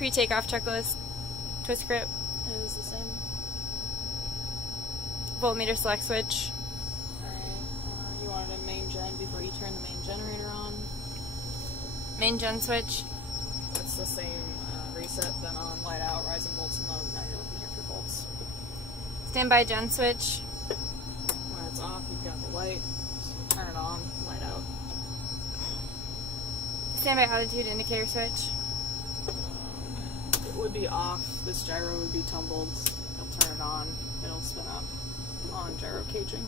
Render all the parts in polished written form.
Pre-takeoff checklist. Twist grip. It is the same. Voltmeter select switch. Alright, you wanted a main gen before you turn the main generator on. Main gen switch. It's the same reset, then on, light out, rising volts and low. Now you're looking here for volts. Standby gen switch. When it's off, you've got the light. So turn it on, light out. Standby altitude indicator switch. It would be off. This gyro would be tumbled. You'll turn it on. It'll spin up on gyro caging.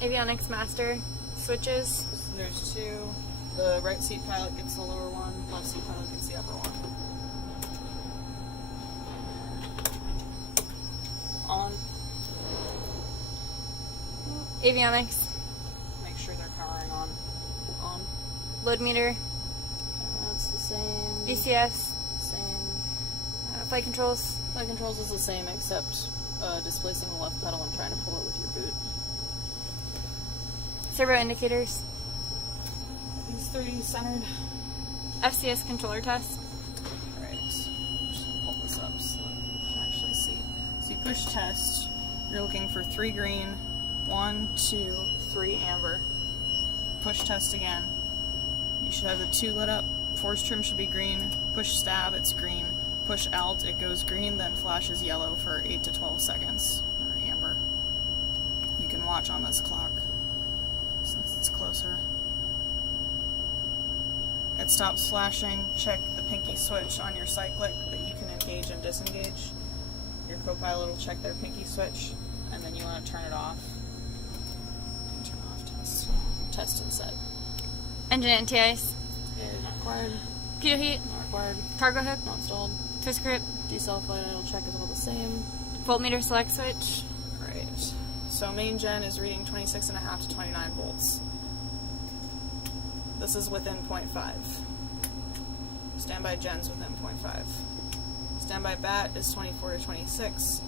Avionics master switches. So there's two. The right seat pilot gets the lower one. Left seat pilot gets the upper one. On. Avionics. Make sure they're powering on. On. Load meter. That's the same. DCS. Same. Flight controls. Flight controls is the same except displacing the left pedal and trying to pull it with your boot. Servo indicators. These 3 centered. FCS controller test. Alright. Just pull this up so that you can actually see. So you push test. You're looking for 3 green, 1, 2, 3 amber. Push test again. You should have the 2 lit up. Force trim should be green. Push stab, it's green. Push alt, it goes green, then flashes yellow for 8 to 12 seconds, or amber. You can watch on this clock, since it's closer. It stops flashing. Check the pinky switch on your cyclic that you can engage and disengage. Your co-pilot will check their pinky switch, and then you want to turn it off. Turn off test. Test and set. Engine anti-ice. It is not required. Pitot heat. Not required. Cargo hook. Not installed. Twist grip. Decel flight idle check is all the same. Voltmeter select switch. Right. So main gen is reading 26.5 to 29 volts. This is within 0.5. Standby gen's within 0.5. Standby bat is 24 to 26.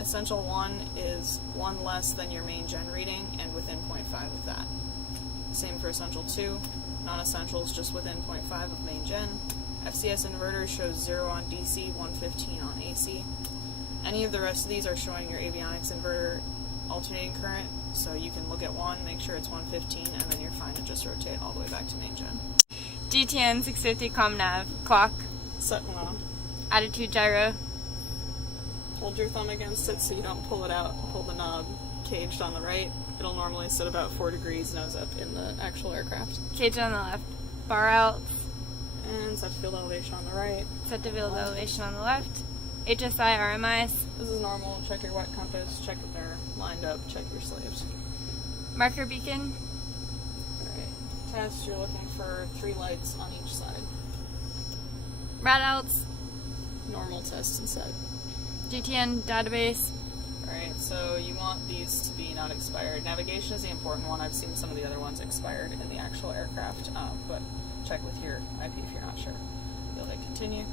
Essential 1 is 1 less than your main gen reading and within 0.5 of that. Same for essential 2. Non-essential is just within 0.5 of main gen. FCS inverter shows 0 on DC, 115 on AC. Any of the rest of these are showing your avionics inverter alternating current, so you can look at one, make sure it's 115, and then you're fine to just rotate all the way back to main gen. GTN-650 Comm nav. Clock. Set one on. Attitude gyro. Hold your thumb against it so you don't pull it out. Pull the knob caged on the right. It'll normally sit about 4 degrees nose up in the actual aircraft. Cage on the left. Bar out. And set to field elevation on the right. Set to field elevation on the left. HSI RMIs. This is normal. Check your wet compass. Check if they're lined up. Check your slaves. Marker beacon. Alright. Test, you're looking for 3 lights on each side. Rad outs. Normal test and set. GTN database. Alright, so you want these to be not expired. Navigation is the important one. I've seen some of the other ones expired in the actual aircraft, but check with your IP if you're not sure. You'll hit continue.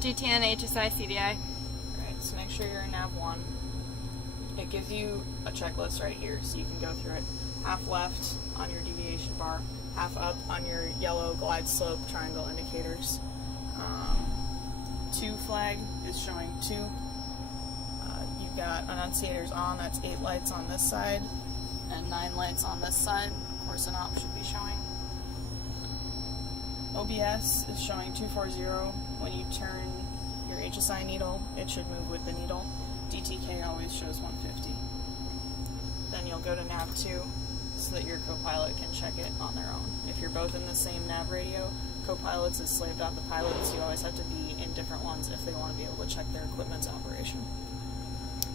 GTN HSI CDI. Alright, so make sure you're in nav 1. It gives you a checklist right here, so you can go through it. Half left on your deviation bar, half up on your yellow glide slope triangle indicators. 2 flag is showing 2. You've got annunciators on, that's 8 lights on this side, and 9 lights on this side. Of course, an op should be showing. OBS is showing 240. When you turn your HSI needle, it should move with the needle. DTK always shows 150. Then you'll go to nav 2 so that your co-pilot can check it on their own. If you're both in the same nav radio, co-pilots is slaved off the pilots. You always have to be in different ones if they want to be able to check their equipment's operation.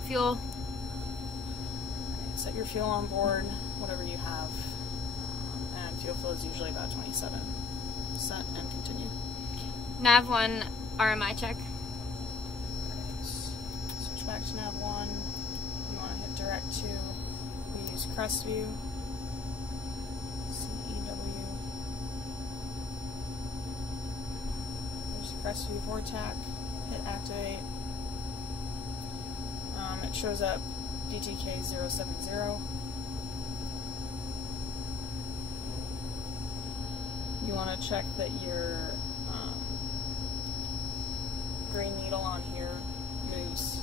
Fuel. Set your fuel on board, whatever you have, and fuel flow is usually about 27. Set and continue. Nav 1 RMI check. Alright, switch back to nav 1. You want to hit direct to. We use crest view. CEW. There's crest view VORTAC. Hit activate. It shows up DTK-070. you want to check that your green needle on here moves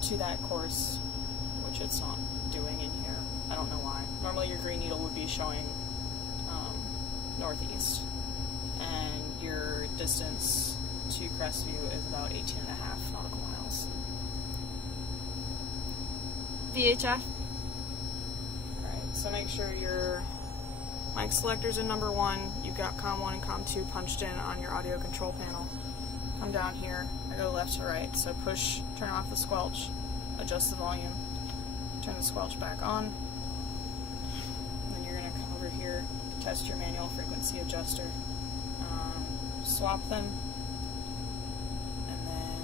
to that course, which it's not doing in here. I don't know why. Normally your green needle would be showing northeast, and your distance to Crestview is about 18.5 nautical miles. VHF. Alright, so make sure your mic selector's in number 1, you've got COM 1 and COM 2 punched in on your audio control panel. Come down here, I go left to right, so push, turn off the squelch, adjust the volume, turn the squelch back on, and then you're going to come over here to test your manual frequency adjuster. Swap them, and then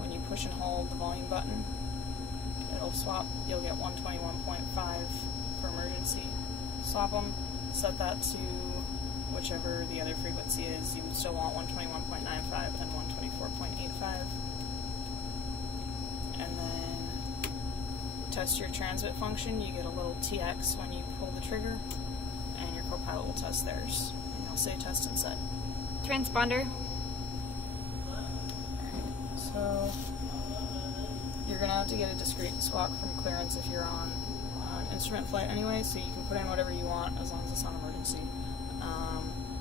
when you push and hold the volume button, it'll swap. You'll get 121.5 for emergency. Swap them, set that to whichever the other frequency is. You would still want 121.95 and 124.85. And then test your transmit function. You get a little TX when you pull the trigger, and your co-pilot will test theirs. And you'll say test and set. Transponder. So you're going to have to get a discrete squawk from clearance if you're on instrument flight anyway, so you can put in whatever you want as long as it's on emergency.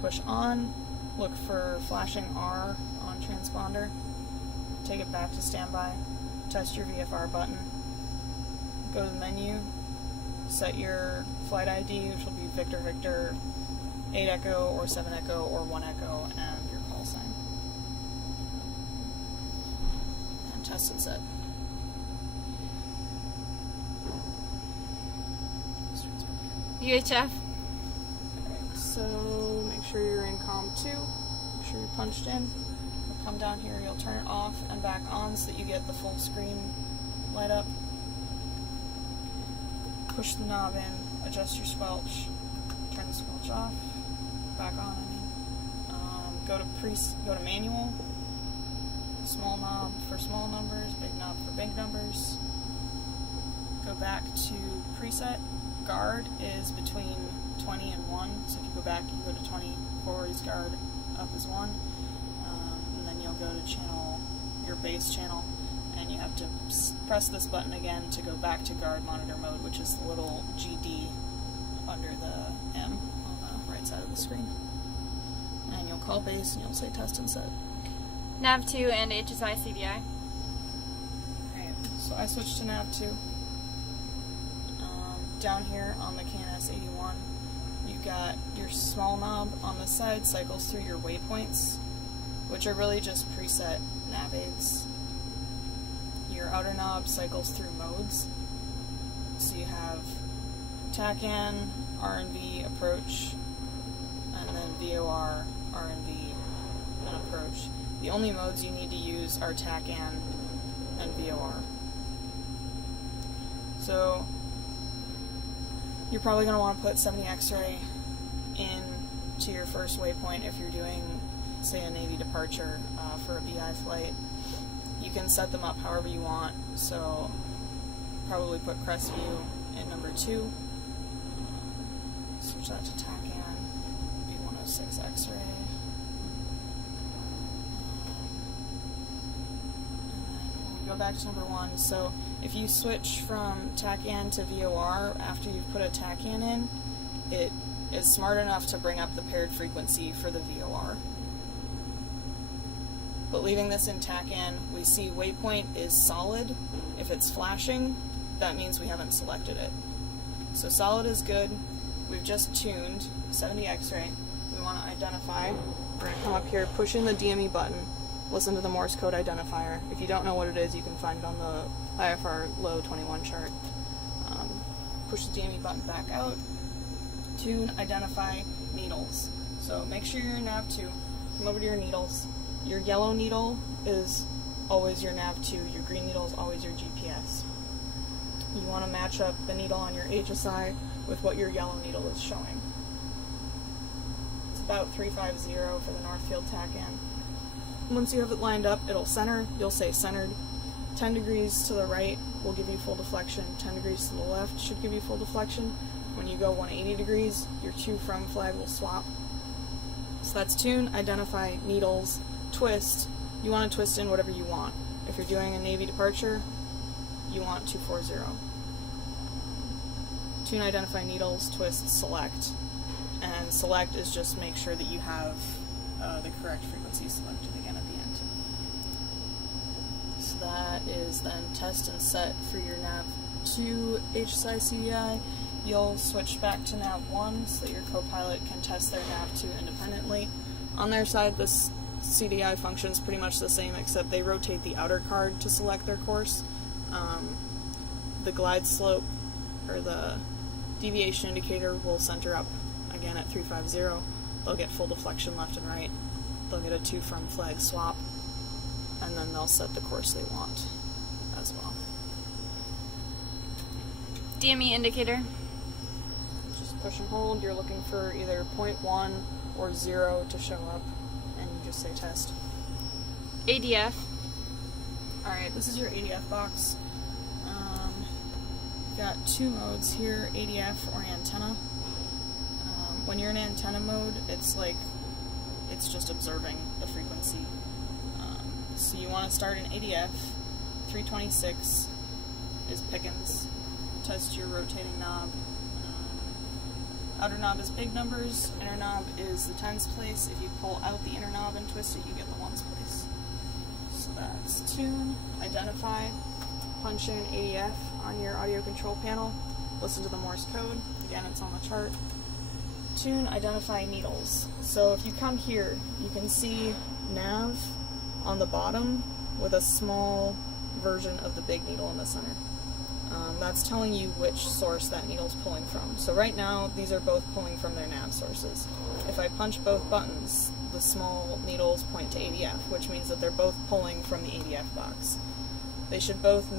Push on, look for flashing R on transponder, take it back to standby, test your VFR button, go to the menu, set your flight ID, which will be Victor Victor 8 Echo or 7 Echo or 1 Echo, and your call sign. And test and set. UHF. Alright, so make sure you're in COM 2, make sure you're punched in. You'll come down here, you'll turn it off and back on so that you get the full screen light up. Push the knob in, adjust your squelch, turn the squelch off, back on, go to manual, small knob for small numbers, big knob for big numbers. Go back to preset. Guard is between 20 and 1, so if you go back, you go to 20, forward is guard, up is 1, and then you'll go to channel, your base channel, and you have to press this button again to go back to guard monitor mode, which is the little GD under the M on the right side of the screen. And you'll call base and you'll say test and set. NAV2 and HSI CVI. Alright, so I switched to NAV2. Down here on the KNS-81, you've got your small knob on the side cycles through your waypoints, which are really just preset nav aids. Your outer knob cycles through modes. So you have TACAN, R&V, approach, and then VOR, R&V, and approach. The only modes you need to use are TACAN and VOR. So you're probably going to want to put 70 X-ray in to your first waypoint if you're doing, say, a Navy departure for a BI flight. You can set them up however you want, so probably put Crestview in number 2. Switch that to TACAN, B106 X-ray. And then when we go back to number 1, so if you switch from TACAN to VOR after you've put a TACAN in, it is smart enough to bring up the paired frequency for the VOR. But leaving this in TACAN, we see waypoint is solid. If it's flashing, that means we haven't selected it. So solid is good. We've just tuned 70 X-ray. We want to identify. We're going to come up here, push in the DME button, listen to the Morse code identifier. If you don't know what it is, you can find it on the IFR low 21 chart. Push the DME button back out. Tune, identify, needles. So make sure you're in NAV2. Come over to your needles. Your yellow needle is always your NAV2. Your green needle is always your GPS. You want to match up the needle on your HSI with what your yellow needle is showing. It's about 350 for the North Field TACAN. Once you have it lined up, it'll center. You'll say centered. 10 degrees to the right will give you full deflection. 10 degrees to the left should give you full deflection. When you go 180 degrees, your to from flag will swap. So that's tune, identify, needles, twist. You want to twist in whatever you want. If you're doing a Navy departure, you want 240. Tune, identify, needles, twist, select. And select is just make sure that you have the correct frequency selected again at the end. So that is then test and set for your nav 2 HSI CDI. You'll switch back to nav 1 so that your co-pilot can test their nav 2 independently. On their side, this CDI functions pretty much the same, except they rotate the outer card to select their course. The glide slope, or the deviation indicator, will center up again at 350. They'll get full deflection left and right. They'll get a 2 firm flag swap, and then they'll set the course they want as well. DME indicator. Just push and hold. You're looking for either 0.1 or 0 to show up, and you just say test. ADF. Alright, this is your ADF box. Got 2 modes here, ADF or antenna. When you're in antenna mode, it's just observing the frequency. So you want to start in ADF. 326 is Pickens. Test your rotating knob. Outer knob is big numbers, inner knob is the tens place. If you pull out the inner knob and twist it, you get the ones place. So that's tune, identify, punch in ADF on your audio control panel, listen to the Morse code, again it's on the chart. Tune, identify, needles. So if you come here, you can see nav on the bottom with a small version of the big needle in the center. That's telling you which source that needle's pulling from. So right now, these are both pulling from their nav sources. If I punch both buttons, the small needles point to ADF, which means that they're both pulling from the ADF box. They should both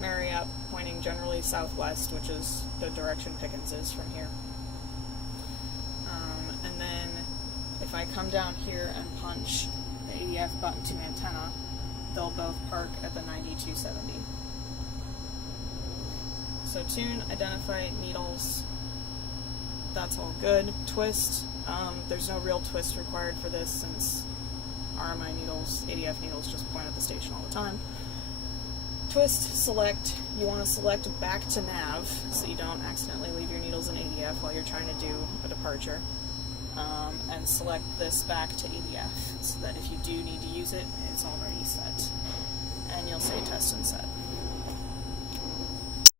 marry up, pointing generally southwest, which is the direction Pickens is from here. And then if I come down here and punch the ADF button to antenna, they'll both park at the 9270. So tune, identify, needles, that's all good. Twist, there's no real twist required for this since RMI needles, ADF needles just point at the station all the time. Twist, select, you want to select back to nav so you don't accidentally leave your needles in ADF while you're trying to do a departure. And select this back to ADF so that if you do need to use it, it's already set. And you'll say test and set.